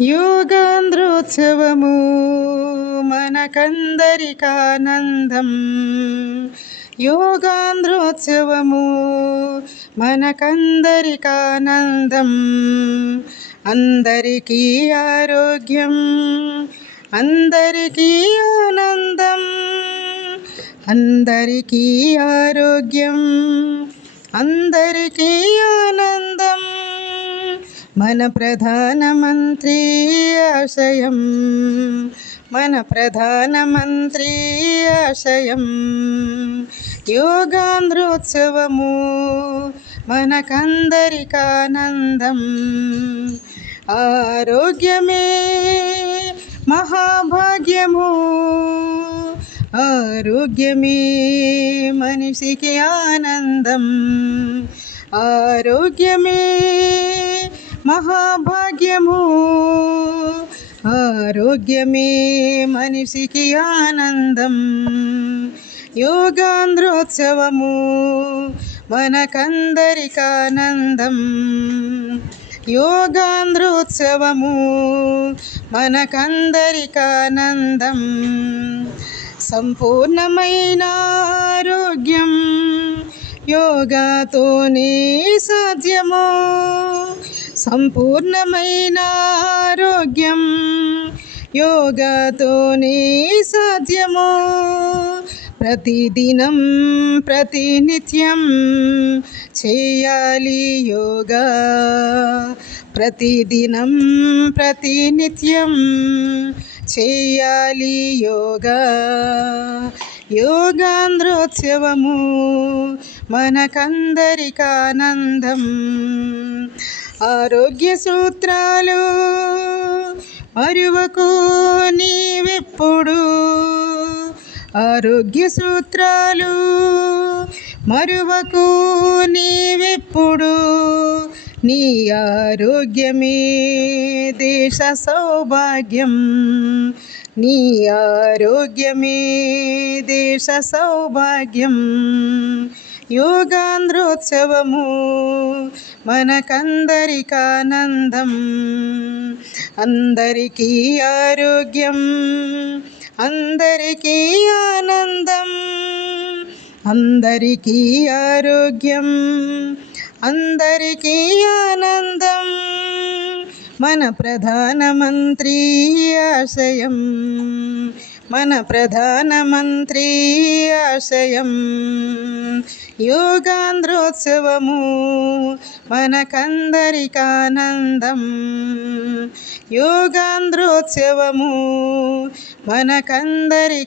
యోగాంధ్రోత్సవము మనకందరికానందం. యోగాంధ్రోత్సవము మనకందరికానందం. అందరికీ ఆరోగ్యం, అందరికీ ఆనందం. అందరికీ ఆరోగ్యం, అందరికీ ఆనందం. మన ప్రధానమంత్రి ఆశయం, మన ప్రధానమంత్రి ఆశయం. యోగాంధ్రోత్సవము మనకందరికానందం. ఆరోగ్యమే మహాభాగ్యము, ఆరోగ్యమే మనిషికి ఆనందం. ఆరోగ్యమే మహాభాగ్యము, ఆరోగ్యమే మనిషికి ఆనందం. యోగాంధ్రోత్సవము మనకందరికానందం. యోగాంధ్రోత్సవము మనకందరికానందం. సంపూర్ణమైన ఆరోగ్యం యోగాతోనే సాధ్యము. సంపూర్ణమైన ఆరోగ్యం యోగాతోనే సాధ్యము. ప్రతిదినం ప్రతినిత్యం చేయాలి యోగా. ప్రతిదినం ప్రతినిత్యం చేయాలి యోగా. యోగాంధ్రోత్సవము మనకందరికానందం. ఆరోగ్య సూత్రాలు మరువకు నీవెప్పుడు. ఆరోగ్య సూత్రాలు మరువకు నీవెప్పుడు. నీ ఆరోగ్యమే దేశ సౌభాగ్యం. నీ ఆరోగ్యమే దేశ సౌభాగ్యం. యోగాంధ్రోత్సవము మనకందరికానందం. అందరికీ ఆరోగ్యం, అందరికీ ఆనందం. అందరికీ ఆరోగ్యం, అందరికీ ఆనందం. మన ప్రధానమంత్రి ఆశయం, మన ప్రధానమంత్రి ఆశయం. యోగాంధ్రోత్సవము మనకందరికానందం. యోగాంధ్రోత్సవము మనకందరికానందం.